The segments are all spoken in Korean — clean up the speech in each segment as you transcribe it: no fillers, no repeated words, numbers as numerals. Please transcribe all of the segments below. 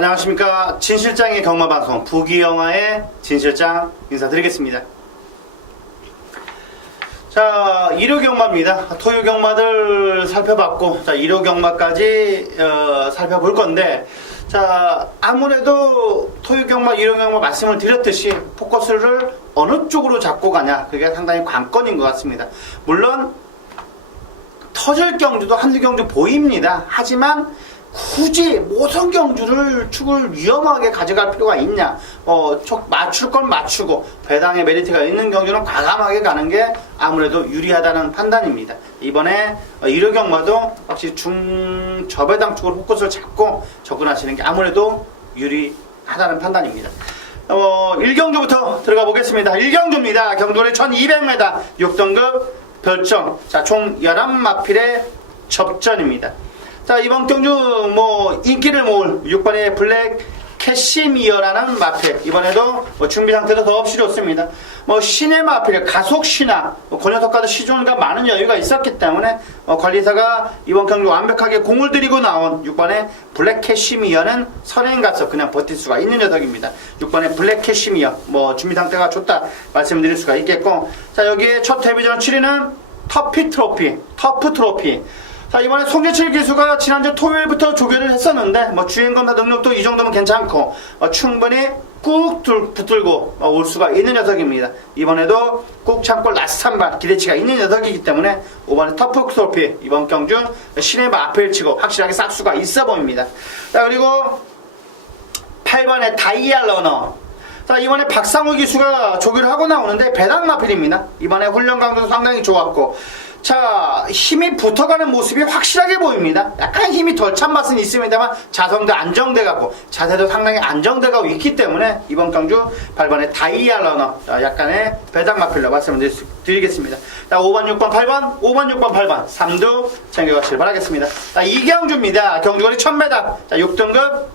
안녕하십니까. 진실장의 경마방송 부기영화의 진실장 인사드리겠습니다. 자, 일요경마입니다. 토요경마들 살펴봤고, 자, 일요경마까지 살펴볼 건데, 자, 아무래도 토요경마, 일요경마 말씀을 드렸듯이 포커스를 어느 쪽으로 잡고 가냐, 그게 상당히 관건인 것 같습니다. 물론 터질 경주도 한두 경주 보입니다. 하지만 굳이 모성 경주를 축을 위험하게 가져갈 필요가 있냐, 맞출 건 맞추고 배당의 메리트가 있는 경주는 과감하게 가는 게 아무래도 유리하다는 판단입니다. 이번에 일요경마도 확실히 저배당 쪽으로 포커스를 잡고 접근하시는 게 아무래도 유리하다는 판단입니다. 1경주부터 들어가 보겠습니다. 1경주입니다. 경주거리 1200m 6등급 별점, 자, 총 11마필의 접전입니다. 자, 이번 경주 인기를 모을 6번의 블랙 캐시미어라는 마필, 이번에도 준비 상태도 더없이 좋습니다. 신의 마필, 가속 신화, 그 녀석과도 시존과 많은 여유가 있었기 때문에 관리사가 이번 경주 완벽하게 공을 들이고 나온 6번의 블랙 캐시미어는 선행 가서 그냥 버틸 수가 있는 녀석입니다. 6번의 블랙 캐시미어, 준비 상태가 좋다 말씀드릴 수가 있겠고, 자, 여기에 첫 데뷔전 7위는 터프 트로피. 자, 이번에 송재칠 기수가 지난주 토요일부터 조결을 했었는데, 주행검사 능력도 이 정도면 괜찮고, 충분히 꾹 붙들고 올 수가 있는 녀석입니다. 이번에도 꾹 참고 라스트 한 발 기대치가 있는 녀석이기 때문에 5번에 터프 트로피, 이번 경주 신의 마필 치고 확실하게 싹 수가 있어 보입니다. 자, 그리고 8번에 다이아 러너. 자, 이번에 박상우 기수가 조교를 하고 나오는데 배당 마필입니다. 이번에 훈련 강도도 상당히 좋았고, 자, 힘이 붙어가는 모습이 확실하게 보입니다. 약간 힘이 덜 찬 맛은 있습니다만 자성도 안정돼가고 자세도 상당히 안정돼가고 있기 때문에 이번 경주 8번의 다이아 러너, 약간의 배당 마필로 말씀을 드리겠습니다. 자, 5번, 6번, 8번, 5번, 6번, 8번 3두 챙겨가시길 바라겠습니다. 자, 이경주입니다. 경주거리 1000m, 자, 6등급,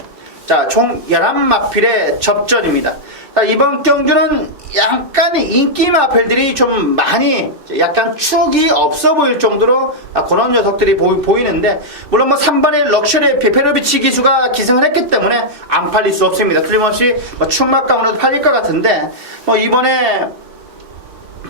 자, 총 11마필의 접전입니다. 자, 이번 경주는 약간 인기 마필들이 좀 많이 약간 축이 없어 보일 정도로 그런 녀석들이 보이는데, 물론 3번의 럭셔리 페로비치 기수가 기승을 했기 때문에 안 팔릴 수 없습니다. 틀림없이 축막감으로도 팔릴 것 같은데, 이번에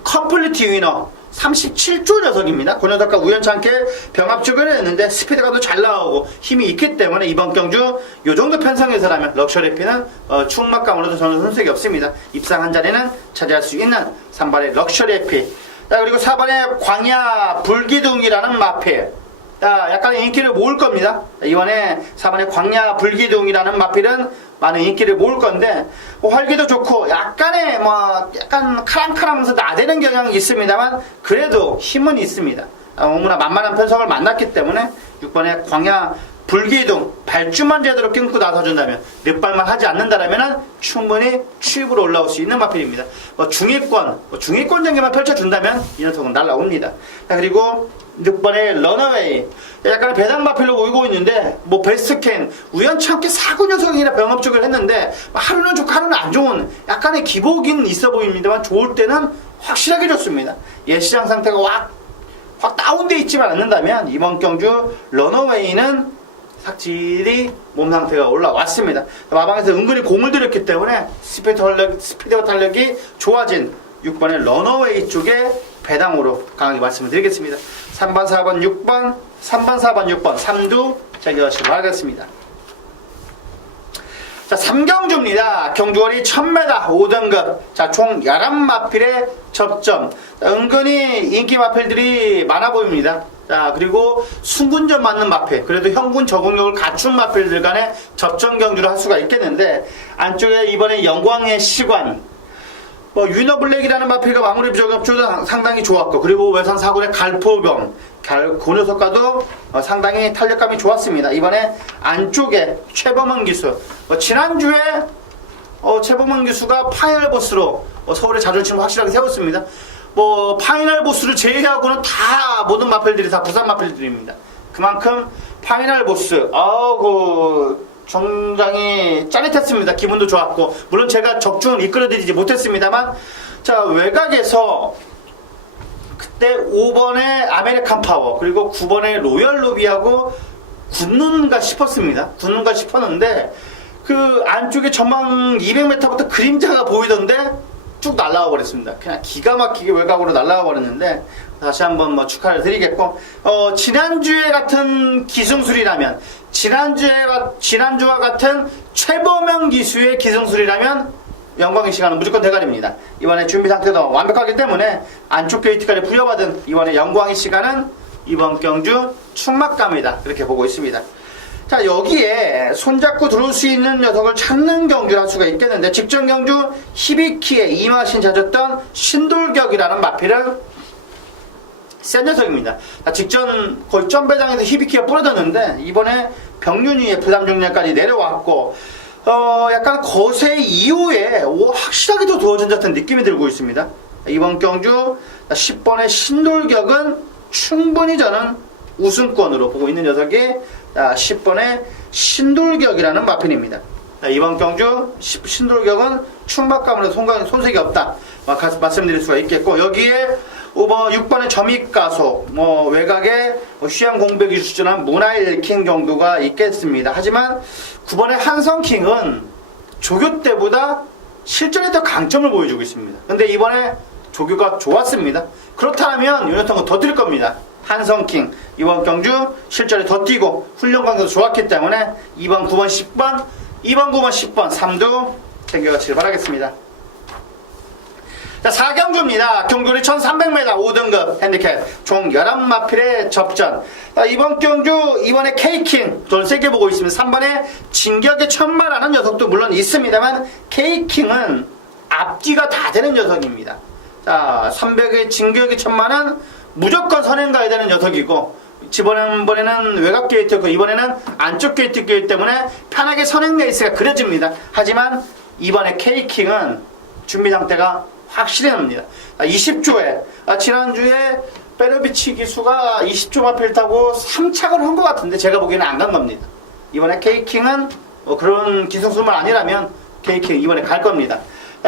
컴플리트 위너 37조 녀석입니다. 그 녀석과 우연찮게 병합축을 했는데 스피드가도 잘 나오고 힘이 있기 때문에 이번 경주 요정도 편성에서라면 럭셔리피는 축막감으로도 저는 손색이 없습니다. 입상한 자리는 차지할 수 있는 3번의 럭셔리피. 자, 그리고 4번의 광야 불기둥이라는 마필. 자, 약간 인기를 모을 겁니다. 이번에 4번의 광야 불기둥이라는 마필은 많은 인기를 모을 건데, 활기도 좋고 약간의 약간 카랑카랑하면서 나대는 경향이 있습니다만 그래도 힘은 있습니다. 너무나 만만한 편성을 만났기 때문에 6번의 광야 불기둥, 발주만 제대로 끊고 나서준다면, 늑발만 하지 않는다라면 충분히 취입으로 올라올 수 있는 마필입니다. 중위권 전개만 펼쳐준다면 이 녀석은 날라옵니다. 자, 그리고 6번의 러너웨이, 약간 배당 마필로 보이고 있는데, 베스트캔 우연찮게 4구 녀석이나 병합축을 했는데 하루는 좋고 하루는 안 좋은 약간의 기복은 있어 보입니다만 좋을 때는 확실하게 좋습니다. 예시장 상태가 확 다운돼 있지만 않는다면 이번 경주 러너웨이는 확실히 몸 상태가 올라왔습니다. 마방에서 은근히 공을 들였기 때문에 스피드와 탄력이 좋아진 6번의 러너웨이 쪽에 배당으로 강하게 말씀을 드리겠습니다. 3번, 4번, 6번, 3번, 4번, 6번 3두 챙겨가시기 바라겠습니다. 자, 3경주입니다. 경주거리 1000m 5등급, 자, 총 11마필의 접점. 자, 은근히 인기 마필들이 많아 보입니다. 자, 그리고 순군전 맞는 마필, 그래도 현군 적응력을 갖춘 마필들 간의 접전 경주를 할 수가 있겠는데, 안쪽에 이번에 영광의 시관, 유너블랙이라는 마필과 마무리 비적합주도 상당히 좋았고, 그리고 외산 사군의 갈포병, 그 녀석과도 상당히 탄력감이 좋았습니다. 이번에 안쪽에 최범원 기수, 지난주에 최범원 기수가 파이널 보스로 서울의 자존심을 확실하게 세웠습니다. 파이널 보스를 제외하고는 다 모든 마필들이 다 부산 마필들입니다. 그만큼 파이널 보스, 정장이 짜릿했습니다. 기분도 좋았고, 물론 제가 적중을 이끌어드리지 못했습니다만, 자, 외곽에서 그때 5번의 아메리칸 파워, 그리고 9번의 로열 로비하고 굳는가 싶었습니다. 굳는가 싶었는데 그 안쪽에 전방 200m부터 그림자가 보이던데 쭉 날아가 버렸습니다. 그냥 기가 막히게 외곽으로 날아가 버렸는데 다시 한번 뭐 축하를 드리겠고, 지난주에 같은 기승술이라면, 지난주와 같은 최범영 기수의 기승술이라면 영광의 시간은 무조건 대가리입니다. 이번에 준비 상태도 완벽하기 때문에 안쪽 게이트까지 부여받은 이번에 영광의 시간은 이번 경주 충막감이다, 이렇게 보고 있습니다. 자, 여기에 손잡고 들어올 수 있는 녀석을 찾는 경주를 할 수가 있겠는데, 직전 경주 히비키에 이마신 찾았던 신돌격이라는 마필은 센 녀석입니다. 직전 거의 점배당에서 히비키가 부러졌는데 이번에 병윤이의 부담 중량까지 내려왔고, 약간 거세 이후에 확실하게 더 두어진 듯한 느낌이 들고 있습니다. 이번 경주 10번의 신돌격은 충분히 저는 우승권으로 보고 있는 녀석이 10번의 신돌격이라는 마필입니다. 이번 경주 신돌격은 충박감으로 손색이 없다, 말씀드릴 수가 있겠고, 여기에 6번의 점입가속, 외곽에 쉬양 공백이 수준한 문화일킹 정도가 있겠습니다. 하지만 9번의 한성킹은 조교 때보다 실전에 더 강점을 보여주고 있습니다. 근데 이번에 조교가 좋았습니다. 그렇다면 윤여통은 더 뛸 겁니다. 한성킹 이번 경주 실전에 더 뛰고 훈련 강도도 좋았기 때문에 2번, 9번, 10번, 2번, 9번, 10번 3두 챙겨가시길 바라겠습니다. 자, 4경주입니다. 경주리 1300m 5등급 핸디캡 총 11마필의 접전. 이번 경주 이번에 K킹 저는 세게 보고 있습니다. 3번에 진격의 천마라는 녀석도 물론 있습니다만 K킹은 앞뒤가 다 되는 녀석입니다. 자, 300의 진격의 천마는 무조건 선행 가야 되는 녀석이고, 이번에는 외곽 게이트였고 이번에는 안쪽 게이트이기 때문에 편하게 선행 레이스가 그려집니다. 하지만 이번에 K킹은 준비 상태가 확실히 납니다. 20조에 지난주에 베르비치 기수가 20조 마필 타고 3착을 한 것 같은데 제가 보기에는 안 간 겁니다. 이번에 K킹은 그런 기성수만 아니라면 K킹 이번에 갈 겁니다.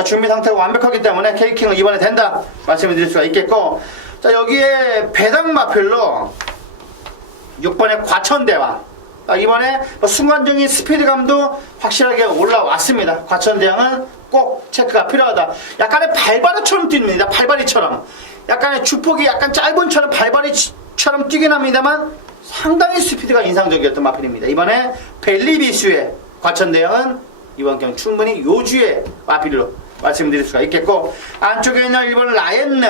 준비 상태가 완벽하기 때문에 K킹은 이번에 된다 말씀을 드릴 수가 있겠고, 자, 여기에 배당 마필로 6번의 과천대왕, 이번에 순간적인 스피드감도 확실하게 올라왔습니다. 과천대왕은 꼭 체크가 필요하다. 약간의 발바리처럼 뜁니다. 발바리처럼. 약간의 주폭이 약간 짧은처럼 발바리처럼 뛰긴 합니다만 상당히 스피드가 인상적이었던 마필입니다. 이번에 벨리비수의 과천대왕은 이번 경기 충분히 요주의 마필로 말씀드릴 수가 있겠고, 안쪽에 있는 일본 라옌느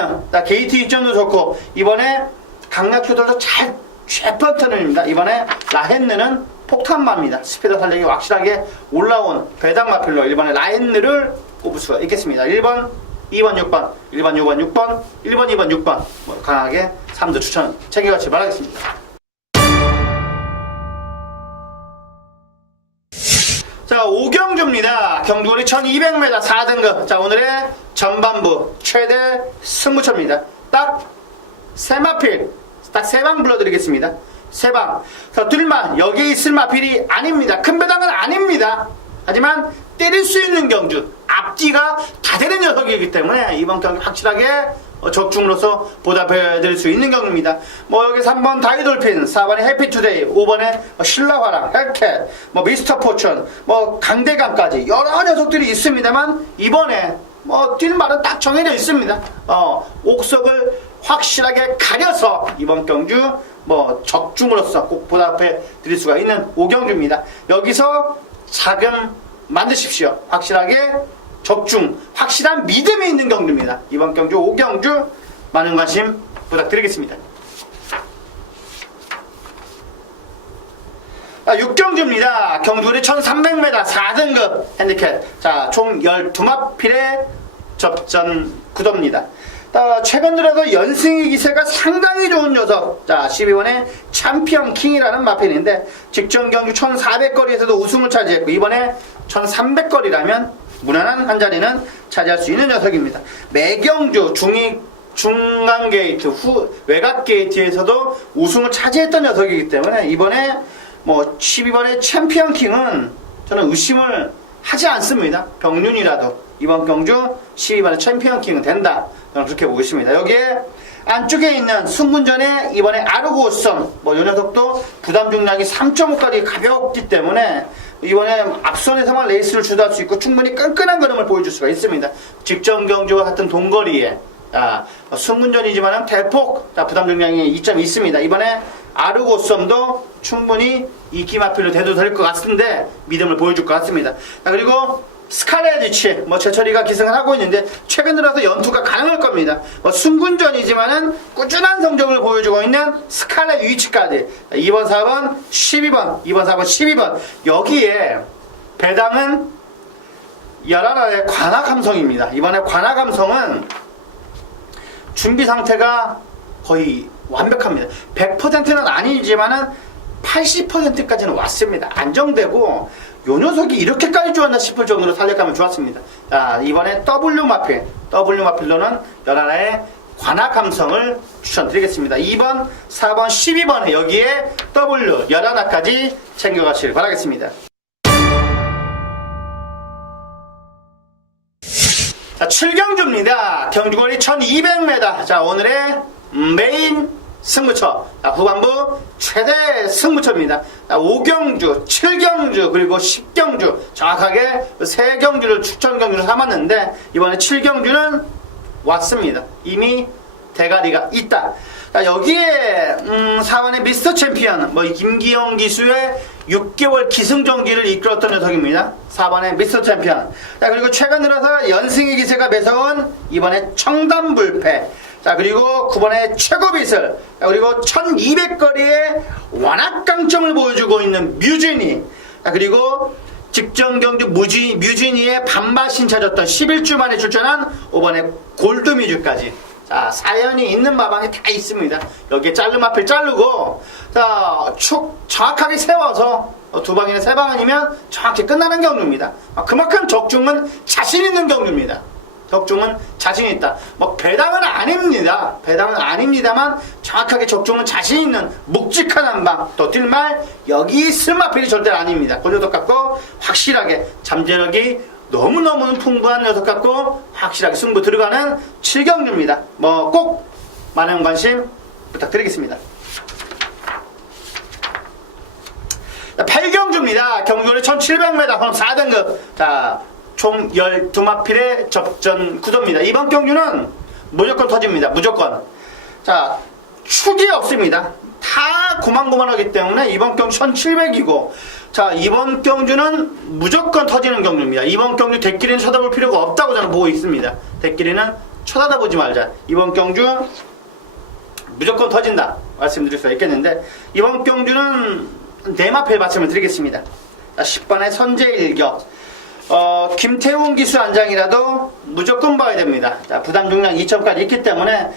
게이트 입점도 좋고 이번에 강약조절도 잘 쉐퍼턴입니다. 이번에 라헨느는 폭탄마입니다. 스피드 탄력이 확실하게 올라온 배당 마필로 이번에 라헨느를 꼽을 수가 있겠습니다. 1번, 2번, 6번, 1번, 6번, 6번, 1번, 2번, 6번 강하게 3두 추천 챙겨가시기 바라겠습니다. 자, 5경주입니다. 경주거리 1200m 4등급. 자, 오늘의 전반부 최대 승부처입니다. 딱 3마필, 딱 3방 불러드리겠습니다. 3방. 자, 둘만 여기 있을 마필이 아닙니다. 큰 배당은 아닙니다. 하지만 때릴 수 있는 경주, 앞뒤가 다 되는 녀석이기 때문에 이번 경기 확실하게 적중으로서 보답해드릴 수 있는 경기입니다. 여기 3번 다이돌핀, 4번에 해피투데이, 5번에 신라화랑, 헬캣, 미스터 포춘, 강대강까지 여러 녀석들이 있습니다만 이번에 뛸 말은 딱 정해져 있습니다. 옥석을 확실하게 가려서 이번 경주 적중으로서 꼭 보답해 드릴 수가 있는 5경주입니다. 여기서 자금 만드십시오. 확실하게 적중, 확실한 믿음이 있는 경주입니다. 이번 경주 5경주 많은 관심 부탁드리겠습니다. 6경주입니다. 경주거리 1300m 4등급 핸디캡. 자, 총 12마필의 접전 구도입니다. 최근 들어서 연승의 기세가 상당히 좋은 녀석. 자, 12번의 챔피언 킹이라는 마필인데 직전 경주 1400거리에서도 우승을 차지했고 이번에 1300거리라면 무난한 한 자리는 차지할 수 있는 녀석입니다. 매경주 중간 게이트 외곽 게이트에서도 우승을 차지했던 녀석이기 때문에 이번에 12번의 챔피언 킹은 저는 의심을 하지 않습니다. 병륜이라도 이번 경주 12번의 챔피언 킹은 된다, 저는 그렇게 보고 있습니다. 여기에 안쪽에 있는 승군전에 이번에 아르고우성, 이 녀석도 부담 중량이 3.5까지 가볍기 때문에 이번에 앞선에서만 레이스를 주도할 수 있고 충분히 끈끈한 걸음을 보여줄 수가 있습니다. 직전 경주와 같은 동거리에 승문전이지만 대폭 부담 중량이 2점이 있습니다. 이번에 아르고썸도 충분히 이기 마필로 돼도 될 것 같은데 믿음을 보여줄 것 같습니다. 그리고 스칼렛 위치 제철이가 기승을 하고 있는데 최근 들어서 연투가 가능할 겁니다. 승군전이지만은 꾸준한 성적을 보여주고 있는 스칼렛 위치까지 2번 4번 12번 2번 4번 12번 여기에 배당은 열하나의 관악함성입니다. 이번에 관악함성은 준비 상태가 거의 완벽합니다. 100%는 아니지만은 80%까지는 왔습니다. 안정되고 요 녀석이 이렇게까지 좋았나 싶을 정도로 탄력감이 좋았습니다. 자, 이번에 W 마필로는 열하나의 관악함성을 추천드리겠습니다. 2번, 4번, 12번에 여기에 W 열하나까지 챙겨가시길 바라겠습니다. 자, 7경주입니다. 경주거리 1200m. 자, 오늘의 메인 승부처. 자, 후반부 최대 승부처입니다. 자, 5경주, 7경주, 그리고 10경주. 정확하게 3경주를 추천경주로 삼았는데, 이번에 7경주는 왔습니다. 이미 대가리가 있다. 자, 여기에, 4번의 미스터 챔피언, 김기영 기수의 6개월 기승전기를 이끌었던 녀석입니다. 4번의 미스터 챔피언. 자, 그리고 최근 들어서 연승의 기세가 매서운 이번에 청담불패. 자, 그리고 9번의 최고비슬. 자, 그리고 1200거리의 완악강점을 보여주고 있는 뮤지니. 자, 그리고 직전 경주 뮤지니의 반바신 찾았던 11주 만에 출전한 5번의 골드뮤즈까지. 자, 사연이 있는 마방이 다 있습니다. 여기에 자르 마필 자르고, 자, 축 정확하게 세워서 두 방이나 세 방 아니면 정확히 끝나는 경주입니다. 그만큼 적중은 자신 있는 경주입니다. 적중은 자신 있다. 배당은 아닙니다. 배당은 아닙니다만 정확하게 적중은 자신 있는 묵직한 한방. 더 뛸말 여기 쓸마필이 절대 아닙니다. 그 녀석 같고 확실하게 잠재력이 너무너무 풍부한 녀석 같고 확실하게 승부 들어가는 7경주입니다. 꼭 많은 관심 부탁드리겠습니다. 8경주입니다. 경주거리 1700m 4등급. 자, 총 12마필의 접전 구도입니다. 이번 경주는 무조건 터집니다. 무조건. 자, 축이 없습니다. 다 고만고만하기 때문에 이번 경주 1700이고, 자, 이번 경주는 무조건 터지는 경주입니다. 이번 경주 대끼리는 쳐다볼 필요가 없다고 저는 보고 있습니다. 대끼리는 쳐다보지 말자. 이번 경주 무조건 터진다 말씀드릴 수 있겠는데, 이번 경주는 4마필 말씀을 드리겠습니다. 자, 10번의 선제일격. 김태훈 기수 안장이라도 무조건 봐야 됩니다. 자, 부담 중량 2점까지 있기 때문에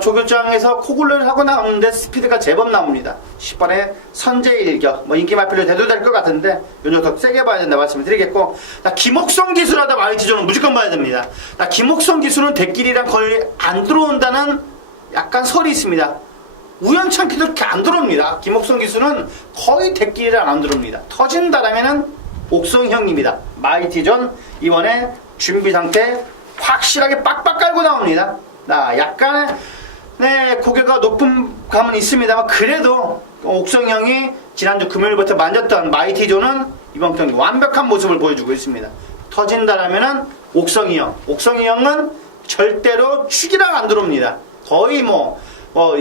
조교장에서 코굴러를 하고 나오는데 스피드가 제법 나옵니다. 10번에 선제일격. 인기 마필로 돼도 될 것 같은데 요 녀석 세게 봐야 된다 말씀을 드리겠고, 자, 김옥성 기수라도 YT존은 무조건 봐야 됩니다. 자, 김옥성 기수는 대길이랑 거의 안 들어온다는 약간 설이 있습니다. 우연찮게도 이렇게 안 들어옵니다. 김옥성 기수는 거의 대길이랑 안 들어옵니다. 터진다라면은 옥성 형입니다. 마이티존 이번에 준비 상태 확실하게 빡빡 깔고 나옵니다. 약간의 고개가 높은 감은 있습니다만 그래도 옥성 형이 지난주 금요일부터 만졌던 마이티존은 이번 경기 완벽한 모습을 보여주고 있습니다. 터진다라면은 옥성이 형은 절대로 축이랑 안 들어옵니다. 거의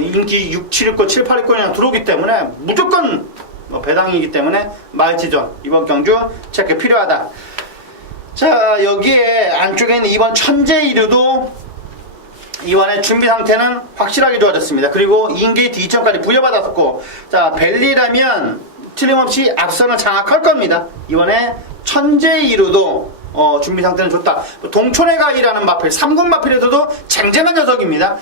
인기 6, 7위권, 7, 8위권이랑 들어오기 때문에 무조건 배당이기 때문에 마이티존 이번 경주 체크 필요하다. 자, 여기에 안쪽에는 이번 천재이르도 이번에 준비 상태는 확실하게 좋아졌습니다. 그리고 인게이트 2점까지 부여받았고, 자, 벨리라면 틀림없이 앞선을 장악할 겁니다. 이번에 천재이르도 준비 상태는 좋다. 동촌의 가이라는 마필, 3군 마필에서도 쟁쟁한 녀석입니다.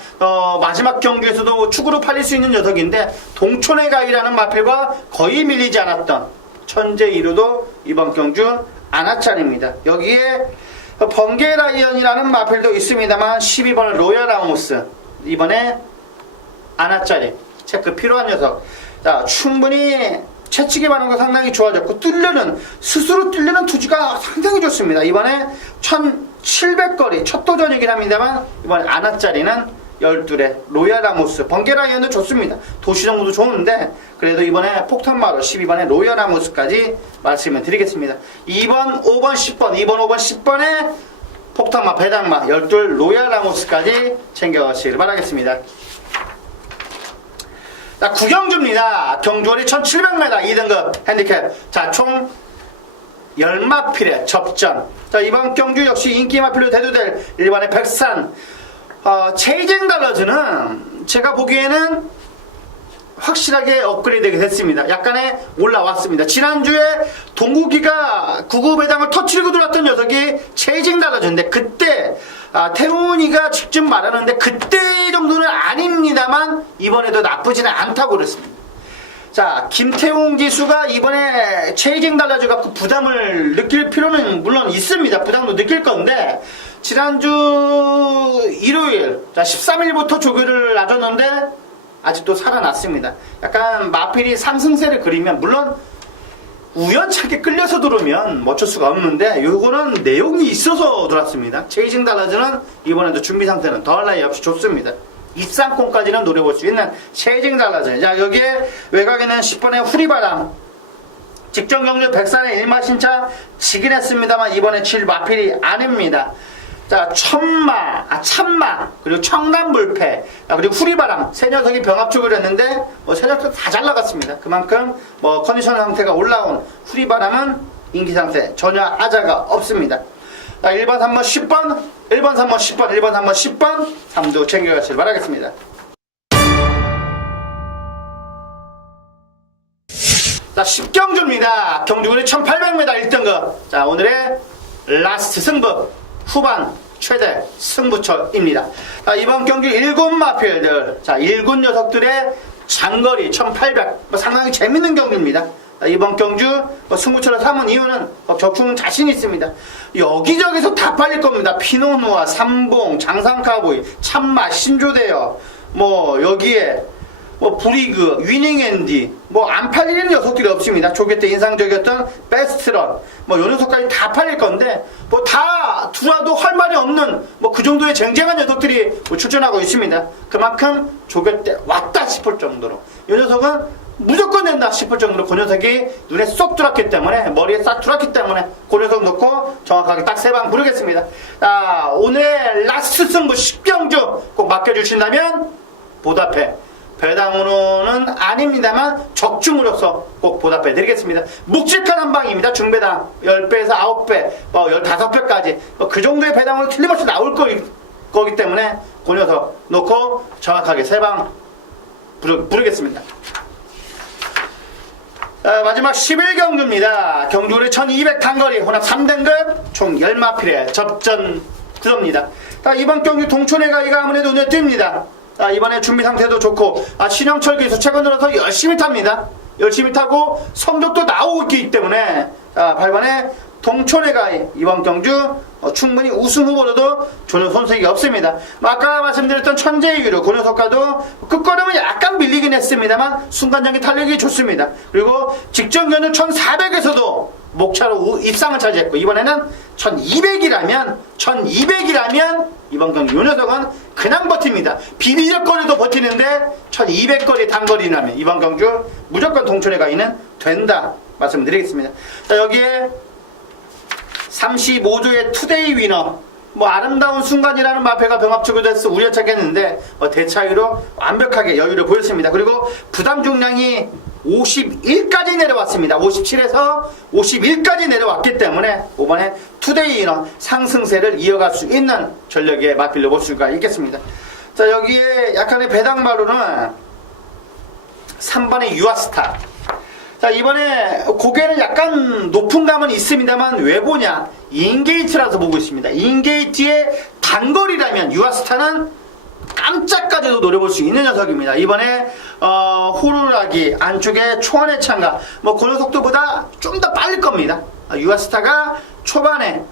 마지막 경기에서도 축으로 팔릴 수 있는 녀석인데, 동촌의 가이라는 마필과 거의 밀리지 않았던 천재이루도 이번 경주 아나찬입니다. 여기에 번개라이언이라는 마필도 있습니다만 12번 로얄 아모스 이번에 아나짜리 체크 필요한 녀석. 자, 충분히 채찍이 반응도 상당히 좋아졌고 스스로 뚫리는 투지가 상당히 좋습니다. 이번에 1700거리 첫 도전이긴 합니다만 이번에 아나짜리는 12에 로얄 아모스, 번개라이언도 좋습니다. 도시정보도 좋은데 그래도 이번에 폭탄마루 12번에 로얄 아모스까지 말씀을 드리겠습니다. 2번, 5번, 10번, 2번, 5번, 10번에 폭탄마, 배당마 12 로얄 아모스까지 챙겨가시길 바라겠습니다. 자, 구경주입니다. 경주월이 1700m 2등급 핸디캡. 자, 총 10마필의 접전. 자, 이번 경주 역시 인기마필로 대두될 일반의 백산. 체이징 달러즈는 제가 보기에는 확실하게 업그레이드가 됐습니다. 약간의 올라왔습니다. 지난주에 동국이가 99배당을 터치리고 들어왔던 녀석이 체이징 달러즈인데 그때 태훈이가 직접 말하는데 그때 정도는 아닙니다만 이번에도 나쁘지는 않다고 그랬습니다. 자, 김태훈 기수가 이번에 체이징 달러즈 갖고 부담을 느낄 필요는 물론 있습니다. 부담도 느낄 건데 지난주 일요일 13일부터 조교를 놔줬는데 아직도 살아났습니다. 약간 마필이 상승세를 그리면 물론 우연찮게 끌려서 들어오면 어쩔 수가 없는데 요거는 내용이 있어서 들어왔습니다. 체이징 달러즈는 이번에도 준비 상태는 더할 나위 없이 좋습니다. 입상권까지는 노려볼 수 있는 체이징 달러즈. 자, 여기에 외곽에는 10번의 후리바람, 직전 경주 백산의 일마신차 지긴 했습니다만 이번에 7 마필이 아닙니다. 자, 참마, 그리고 청남불패, 그리고 후리바람, 세 녀석이 병합축을 했는데, 세 녀석 다 잘 나갔습니다. 그만큼, 컨디션 상태가 올라온 후리바람은 인기 상태 전혀 하자가 없습니다. 자, 1번, 3번, 10번, 1번, 3번, 10번, 1번, 3번, 10번, 3도 챙겨가시길 바라겠습니다. 자, 10경주입니다. 경주군이 1800m 1등급. 자, 오늘의 라스트 승부. 후반 최대 승부처입니다. 자, 이번 경기 7마필들, 자, 7 녀석들의 장거리 1800, 상당히 재밌는 경기입니다. 자, 이번 경주 승부처를 삼은 이유는 적중 자신이 있습니다. 여기저기서 다 팔릴 겁니다. 피노누아, 삼봉, 장상카보이, 참마, 신조대여, 여기에 브리그, 위닝앤디, 안 팔리는 녀석들이 없습니다. 조개 때 인상적이었던 베스트런, 요 녀석까지 다 팔릴 건데, 다 들어와도 할 말이 없는, 그 정도의 쟁쟁한 녀석들이 출전하고 있습니다. 그만큼 조개 때 왔다 싶을 정도로. 이 녀석은 무조건 된다 싶을 정도로 그 녀석이 눈에 쏙 들어왔기 때문에, 머리에 싹 들어왔기 때문에, 그 녀석 놓고 정확하게 딱 3방 부르겠습니다. 자, 오늘 라스트 승부 10경주 꼭 맡겨주신다면, 보답해. 배당으로는 아닙니다만 적중으로서 꼭 보답해 드리겠습니다. 묵직한 한방입니다. 중배당 10배에서 9배, 15배까지 그 정도의 배당으로 틀림없이 나올 거기 때문에 그 녀석 놓고 정확하게 3방 부르겠습니다. 마지막 11경주입니다. 경주리 1200 단거리 혼합 3등급 총 10마필의 접전 구도입니다. 이번 경주 동촌의 가위가 아무래도 눈에 띕니다. 이번에 준비 상태도 좋고 신영철 기수 최근 들어서 열심히 탑니다. 열심히 타고 성적도 나오고 있기 때문에 8번에 동촌의 가위 이번 경주 충분히 우승 후보로도 전혀 손색이 없습니다. 아까 말씀드렸던 천재의 유료 그 녀석과도 끝걸음은 약간 밀리긴 했습니다만 순간적인 탄력이 좋습니다. 그리고 직전 경주 1400에서도 목차로 입상을 차지했고 이번에는 1200이라면 이번 경기 요 녀석은 그냥 버팁니다. 비비적 거리도 버티는데 1200거리 단거리라면 이번 경주 무조건 동촌에 가기는 된다 말씀드리겠습니다. 자, 여기에 35조의 투데이 위너 아름다운 순간이라는 마패가 병합축을 해서 우려차게 했는데 대차이로 완벽하게 여유를 보였습니다. 그리고 부담 중량이 51까지 내려왔습니다. 57에서 51까지 내려왔기 때문에 이번에 투데이 위너 상승세를 이어갈 수 있는 전력의 마필로 볼 수가 있겠습니다. 자, 여기에 약간의 배당마루는 3번의 유아스타. 자, 이번에 고개는 약간 높은 감은 있습니다만 왜 보냐? 인게이트라서 보고 있습니다. 인게이트의 단거리라면 유아스타는 깜짝까지도 노려볼 수 있는 녀석입니다. 이번에 호루라기 안쪽에 초원의 창가 그 녀석도보다 좀 더 빨릴 겁니다. 유아스타가 초반에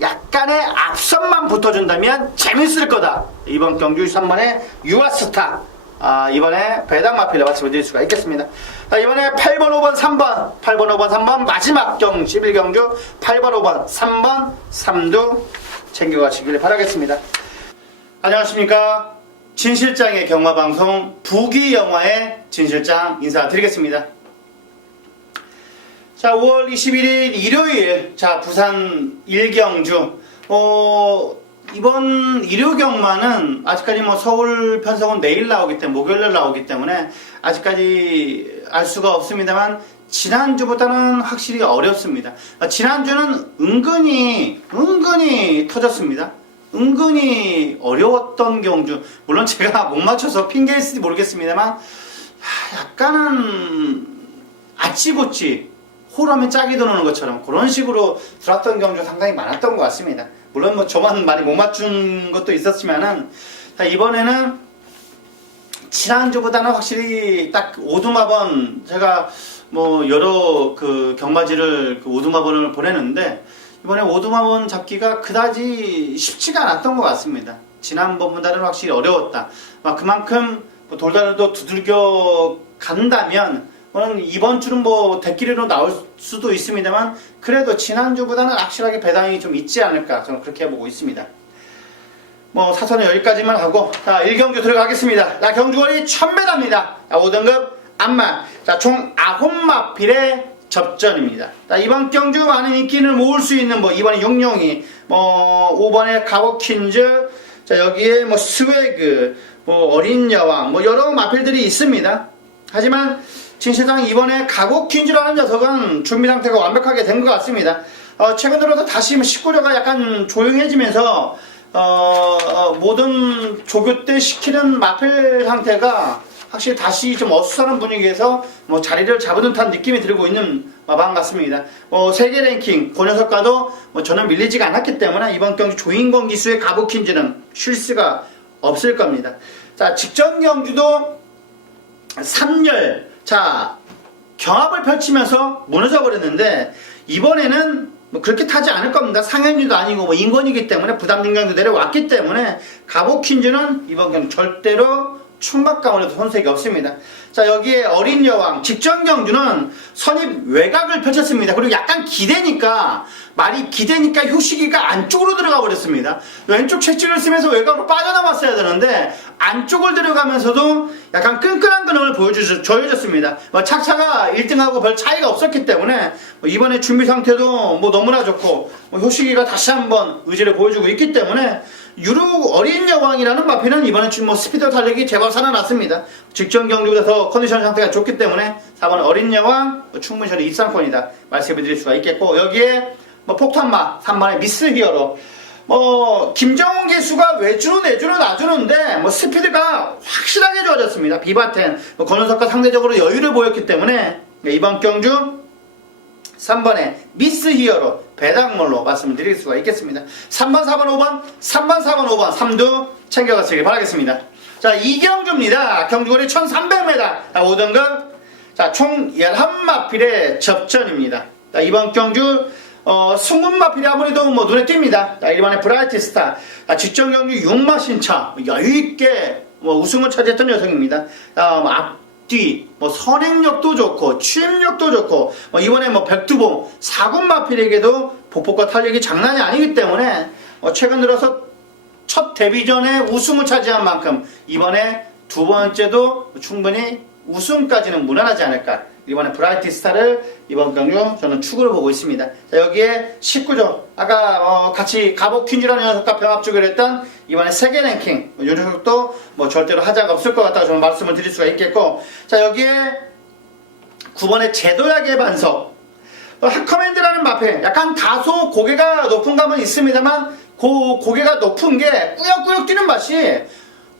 약간의 앞선만 붙어준다면 재밌을 거다. 이번 경주 3번의 유아스타 이번에 배당 마필로 말씀을 드릴 수가 있겠습니다. 자, 이번에 8번, 5번, 3번 마지막 11경주 8번, 5번, 3번, 3두 챙겨가시길 바라겠습니다. 안녕하십니까. 진실장의 경마방송 부귀영화의 진실장 인사드리겠습니다. 자, 5월 21일 일요일, 자, 부산 일경주. 이번 일요 경마는 아직까지 뭐 서울 편성은 내일 나오기 때문에, 목요일날 나오기 때문에 아직까지 알 수가 없습니다만, 지난주보다는 확실히 어렵습니다. 지난주는 은근히 터졌습니다. 은근히 어려웠던 경주. 물론 제가 못 맞춰서 핑계일지 모르겠습니다만, 약간은 아찌고찌 호러면 짝이 도는 것처럼 그런 식으로 들었던 경주 상당히 많았던 것 같습니다. 물론 뭐 저만 많이 못 맞춘 것도 있었지만은, 이번에는 지난주보다는 확실히 딱 오두마번, 제가 뭐 여러 그 경마지를 그 오두마번을 보내는데, 이번에 오두마번 잡기가 그다지 쉽지가 않았던 것 같습니다. 지난번보다는 확실히 어려웠다. 그만큼 돌다리도 두들겨 간다면, 이번 주는 뭐 대끼리로 나올 수도 있습니다만, 그래도 지난주보다는 확실하게 배당이 좀 있지 않을까, 저는 그렇게 보고 있습니다. 뭐 사선은 여기까지만 하고, 자, 1경주 들어가겠습니다. 자, 경주거리 1000m입니다. 5등급 안마. 자, 총 9마필의 접전입니다. 자, 이번 경주 많은 인기를 모을 수 있는, 뭐 2번에 용룡이, 뭐 5번에 가보킨즈, 자, 여기에 뭐 스웨그, 뭐 어린 여왕, 뭐 여러 마필들이 있습니다. 하지만 진실장 이번에 가고퀸즈라는 녀석은 준비 상태가 완벽하게 된 것 같습니다. 최근 들어서 다시 식구려가 약간 조용해지면서 모든 조교 때 시키는 마필 상태가 확실히 다시 좀 어수선한 분위기에서 뭐 자리를 잡은 듯한 느낌이 들고 있는 마방 같습니다. 세계 랭킹 그 녀석과도 저는 밀리지가 않았기 때문에 이번 경주 조인권 기수의 가보킨즈는 쉴 수가 없을 겁니다. 자, 직전 경주도 3열, 자, 경합을 펼치면서 무너져 버렸는데, 이번에는 뭐 그렇게 타지 않을 겁니다. 상현이도 아니고 뭐 인권이기 때문에 부담 경도 내려왔기 때문에 가보킨즈는 이번 경주 절대로 충박감으로도 손색이 없습니다. 자, 여기에 어린 여왕 직전 경주는 선입 외곽을 펼쳤습니다. 그리고 약간 기대니까, 말이 기대니까 효식이가 안쪽으로 들어가 버렸습니다. 왼쪽 채찍을 쓰면서 외곽으로 빠져나왔어야 되는데 안쪽을 들어가면서도 약간 끈끈한 그림을 보여줬습니다. 착차가 1등하고 별 차이가 없었기 때문에 이번에 준비 상태도 뭐 너무나 좋고, 효식이가 다시 한번 의지를 보여주고 있기 때문에 유루 어린 여왕이라는 마피는 이번에 뭐 스피드 달리기 제법 살아났습니다. 직전 경주보다 더 컨디션 상태가 좋기 때문에 4번 어린 여왕 충분히 저는 입상권이다 말씀드릴 수가 있겠고, 여기에 뭐 폭탄마 3번의 미스 히어로, 김정훈 기수가 외주로 내주로 놔주는데 스피드가 확실하게 좋아졌습니다. 비바텐 권은석과 상대적으로 여유를 보였기 때문에 이번 경주 3번의 미스 히어로 배당몰로 말씀드릴 수가 있겠습니다. 3번, 4번, 5번, 3번, 4번, 5번, 3두 챙겨가시길 바라겠습니다. 자, 이경주입니다. 경주거리 1300m, 5등급. 자, 총 11마필의 접전입니다. 자, 이번 경주, 승문마필이 아무래도 뭐 눈에 띕니다. 자, 1번의 브라이트 스타. 직전 경주 6마 신차, 여유있게 우승을 차지했던 녀석입니다. 앞뒤, 선행력도 좋고, 취임력도 좋고, 이번에 백두봉, 4군마필에게도 복복과 탄력이 장난이 아니기 때문에, 최근 들어서 첫 데뷔전에 우승을 차지한 만큼, 이번에 두 번째도 충분히 우승까지는 무난하지 않을까. 이번에 브라이트 스타를 이번 경주 저는 축으로 보고 있습니다. 자, 여기에 19조, 아까 같이 가보퀸즈라는 녀석과 병합주기로 했던 이번에 세계 랭킹, 이 녀석도 절대로 하자가 없을 것 같다고 저는 말씀을 드릴 수가 있겠고, 자, 여기에 9번의 제도약의 반석, 핫커맨드라는 마페, 약간 다소 고개가 높은 감은 있습니다만 고개가 높은 게 꾸역꾸역 뛰는 맛이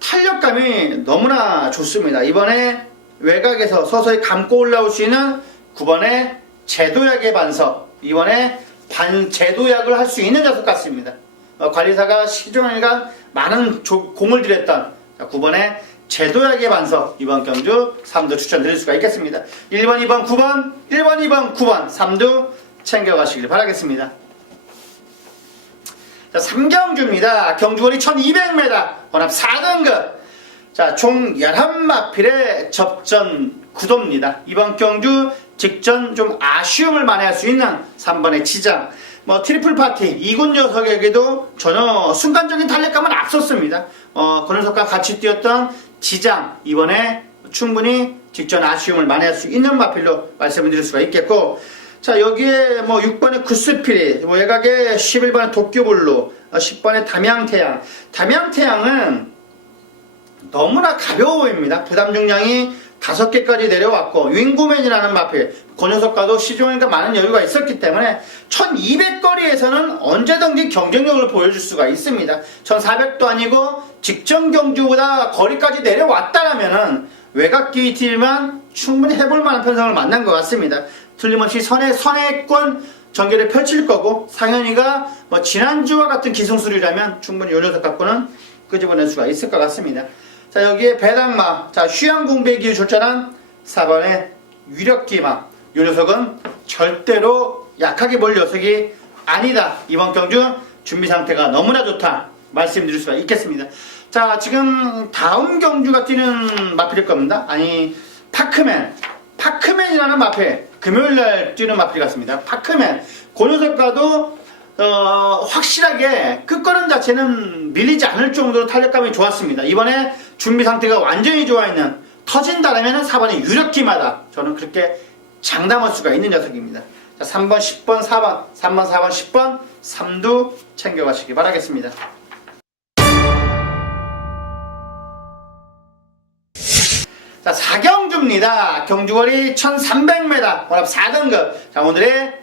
탄력감이 너무나 좋습니다. 이번에 외곽에서 서서히 감고 올라올 수 있는 9번의 제도약의 반석, 이번에 제도약을 할 수 있는 녀석 같습니다. 관리사가 시종일관 많은 공을 들였던 9번의 제도약의 반석, 이번 경주 3두 추천드릴 수가 있겠습니다. 1번, 2번, 9번, 1번, 2번, 9번, 3두 챙겨가시길 바라겠습니다. 자, 3경주입니다. 경주거리 1200m, 혼합 4등급. 자, 총 11마필의 접전 구도입니다. 이번 경주 직전 좀 아쉬움을 만회할 수 있는 3번의 지장. 뭐 트리플 파티 이군 녀석에게도 전혀 순간적인 탄력감은 앞섰습니다. 그 녀석과 같이 뛰었던 지장 이번에 충분히 직전 아쉬움을 만회할 수 있는 마필로 말씀을 드릴 수가 있겠고, 자 여기에 뭐 6번의 구스피릿, 뭐 외곽에 11번의 도쿄블루, 10번의 담양태양. 담양태양은 너무나 가벼워 보입니다. 부담 중량이 5개까지 내려왔고, 윙구맨이라는 마필, 그 녀석과도 시종일관 많은 여유가 있었기 때문에 1200거리에서는 언제든지 경쟁력을 보여줄 수가 있습니다. 1400도 아니고 직전 경주보다 거리까지 내려왔다라면은 외곽 게이트만 충분히 해볼 만한 편성을 만난 것 같습니다. 틀림없이 선회권 전개를 펼칠 거고, 상현이가 뭐 지난주와 같은 기승술이라면 충분히 요 녀석 갖고는 끄집어낼 수가 있을 것 같습니다. 자 여기에 배당마, 자 휴양공백이 출전한 4번의 위력기마, 요 녀석은 절대로 약하게 볼 녀석이 아니다. 이번 경주 준비 상태가 너무나 좋다 말씀드릴 수가 있겠습니다. 자 지금 다음 경주가 뛰는 마필일 겁니다. 아니 파크맨이라는 마필, 금요일날 뛰는 마필 같습니다. 파크맨, 그 녀석과도 확실하게 끝걸음 자체는 밀리지 않을 정도로 탄력감이 좋았습니다. 이번에 준비 상태가 완전히 좋아있는, 터진다라면 4번의 유력기마다 저는 그렇게 장담할 수가 있는 녀석입니다. 자, 3번, 10번, 4번, 3번, 4번, 10번, 3두 챙겨가시기 바라겠습니다. 자, 4경주입니다. 경주거리 1300m, 혼합 4등급. 자, 오늘의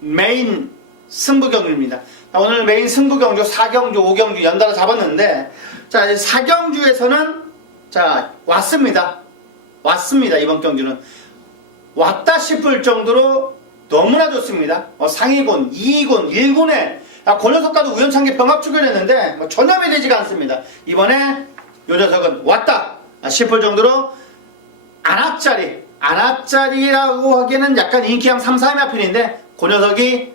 메인 승부경주입니다. 자, 오늘 메인 승부경주 4경주, 5경주 연달아 잡았는데, 자, 4경주에서는 자, 왔습니다. 이번 경주는. 왔다 싶을 정도로 너무나 좋습니다. 상위군, 2위군, 1군에 그 녀석과도 우연찮게 병합 추결했는데 전혀 밀리지가 않습니다. 이번에 요 녀석은 왔다 싶을 정도로 안압짜리라고 하기에는 약간 인기양 3, 4위 마필인데 그 녀석이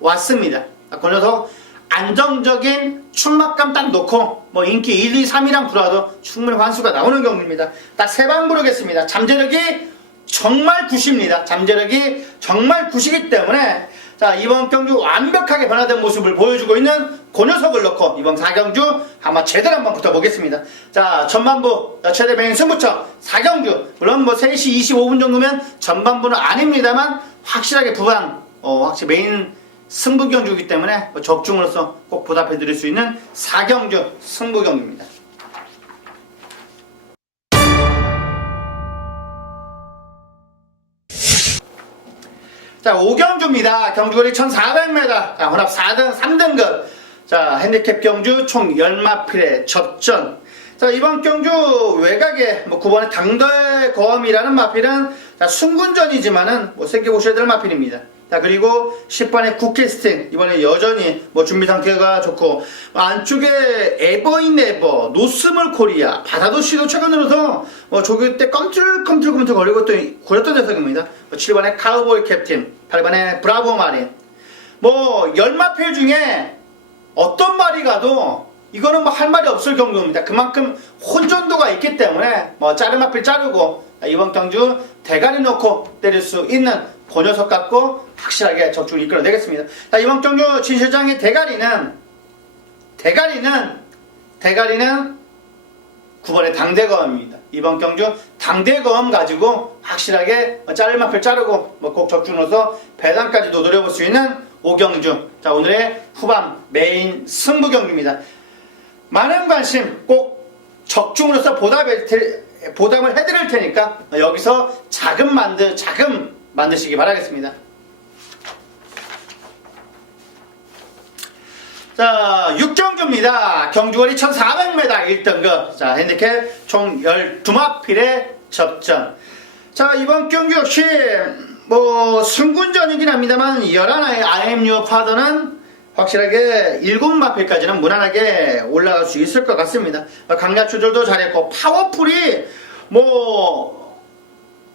왔습니다. 그 녀석 안정적인 출막감 딱 놓고 뭐 인기 1, 2, 3이랑 들어와도 충분히 환수가 나오는 경기입니다. 딱 3방 부르겠습니다. 잠재력이 정말 굿입니다. 잠재력이 정말 굿이기 때문에 자 이번 경주 완벽하게 변화된 모습을 보여주고 있는 그 녀석을 넣고 이번 4경주 한번 제대로 한번 붙어보겠습니다. 자 전반부 최대 메인 승부처 4경주, 물론 뭐 3시 25분 정도면 전반부는 아닙니다만 확실하게 확실히 메인 승부경주이기 때문에 적중으로서 꼭 보답해 드릴 수 있는 4경주 승부경주입니다. 자 5경주입니다. 경주거리 1400m, 자, 혼합 3등급. 자 핸디캡 경주 총 10마필의 접전. 자 이번 경주 외곽에 9번의 당대거함이라는 마필은 순군전이지만은 새겨보셔야 될 마필입니다. 자 그리고 10번의 국캐스팅, 이번에 여전히 준비 상태가 좋고, 안쪽에 에버인네버, 노스몰 코리아, 바다도시도 최근 들어서 조교 때 껌틀껌틀 거리고 또 구렸던 녀석입니다. 7번의 카우보이 캡틴, 8번의 브라보 마린. 10마필 중에 어떤 말이 가도 이거는 할 말이 없을 정도입니다. 그만큼 혼전도가 있기 때문에 자른 마필 자르고 이번 경주 대가리 넣고 때릴 수 있는 그 녀석 갖고 확실하게 적중을 이끌어내겠습니다. 자, 이번 경주 진 실장의 대가리는 9번의 당대거함입니다. 이번 경주 당대거함 가지고 확실하게 자를 마필 자르고 꼭 적중으로서 배당까지도 노려볼 수 있는 5경주. 자, 오늘의 후반 메인 승부경주입니다. 많은 관심 꼭 적중으로서 보답을 해드릴 테니까 여기서 자금 만드시기 바라겠습니다. 자 6경주입니다. 경주거리 1400m 1등급. 자 핸디캡 총 12마필의 접전. 자 이번 경주 역시 승군전이긴 합니다만 11의 IMU 파더는 확실하게 7마필까지는 무난하게 올라갈 수 있을 것 같습니다. 강약 조절도 잘했고, 파워풀이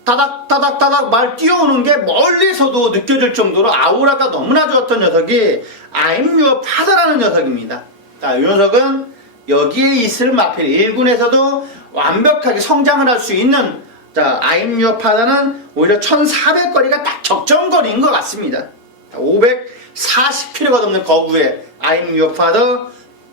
다닥다닥 말 뛰어오는 게 멀리서도 느껴질 정도로 아우라가 너무나 좋았던 녀석이 아임유어 파더라는 녀석입니다. 자, 이 녀석은 여기에 있을 마필 1군에서도 완벽하게 성장을 할 수 있는 자, 아임유어파다는 오히려 1400거리가 딱 적정거리인 것 같습니다. 540km가 넘는 거구의 아임유어파더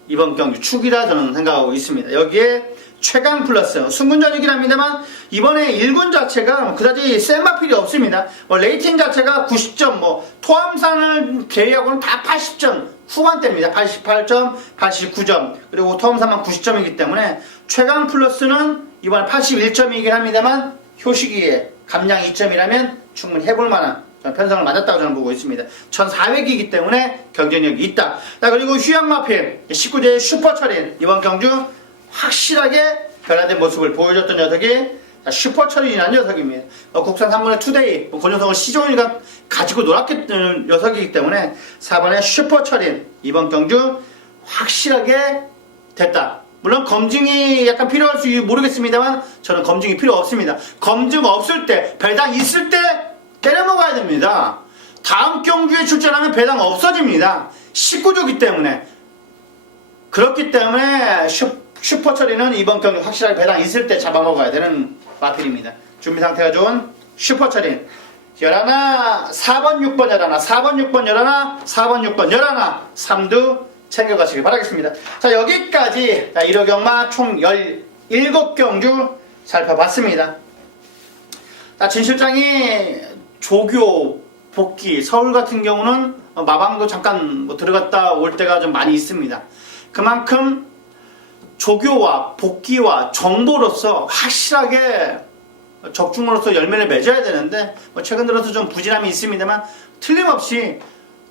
이번 경기 축이라 저는 생각하고 있습니다. 여기에 최강 플러스 승군전이긴 합니다만 이번에 1군 자체가 그다지 센 마필이 없습니다. 레이팅 자체가 90점, 토함산을 제외하고는 다 80점 후반대입니다. 88점, 89점, 그리고 토함산만 90점이기 때문에 최강 플러스는 이번에 81점이긴 합니다만 효시기에 감량 2점이라면 충분히 해볼 만한 편성을 맞았다고 저는 보고 있습니다. 1400이기 때문에 경쟁력이 있다. 자, 그리고 휴양마필 19대 슈퍼철인 이번 경주 확실하게 변화된 모습을 보여줬던 녀석이 슈퍼철인이라는 녀석입니다. 국산 3번의 투데이 그 녀석은 시종일관 가지고 놀았던 녀석이기 때문에 4번의 슈퍼철인 이번 경주 확실하게 됐다. 물론 검증이 약간 필요할 수 모르겠습니다만 저는 검증이 필요 없습니다. 검증 없을 때 배당 있을 때 때려 먹어야 됩니다. 다음 경주에 출전하면 배당 없어집니다. 19조기 때문에. 그렇기 때문에 슈퍼처리는 이번 경기 확실하게 배당 있을 때 잡아먹어야 되는 마필입니다. 준비 상태가 좋은 슈퍼처리 11, 4번, 6번 11, 4번, 6번 11, 4번, 6번 11, 3두 챙겨가시길 바라겠습니다. 자, 여기까지 1호 경마 총 17경주 살펴봤습니다. 자, 진 실장이 조교, 복귀, 서울 같은 경우는 마방도 잠깐 들어갔다 올 때가 좀 많이 있습니다. 그만큼 조교와 복귀와 정보로서 확실하게 적중으로서 열매를 맺어야 되는데 최근 들어서 좀 부진함이 있습니다만 틀림없이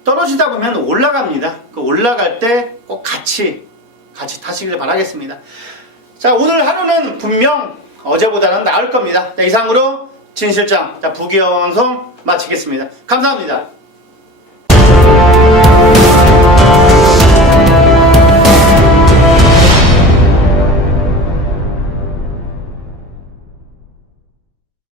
떨어지다 보면 올라갑니다. 그 올라갈 때 꼭 같이 타시길 바라겠습니다. 자, 오늘 하루는 분명 어제보다는 나을 겁니다. 자, 이상으로 진 실장 부기영성 마치겠습니다. 감사합니다.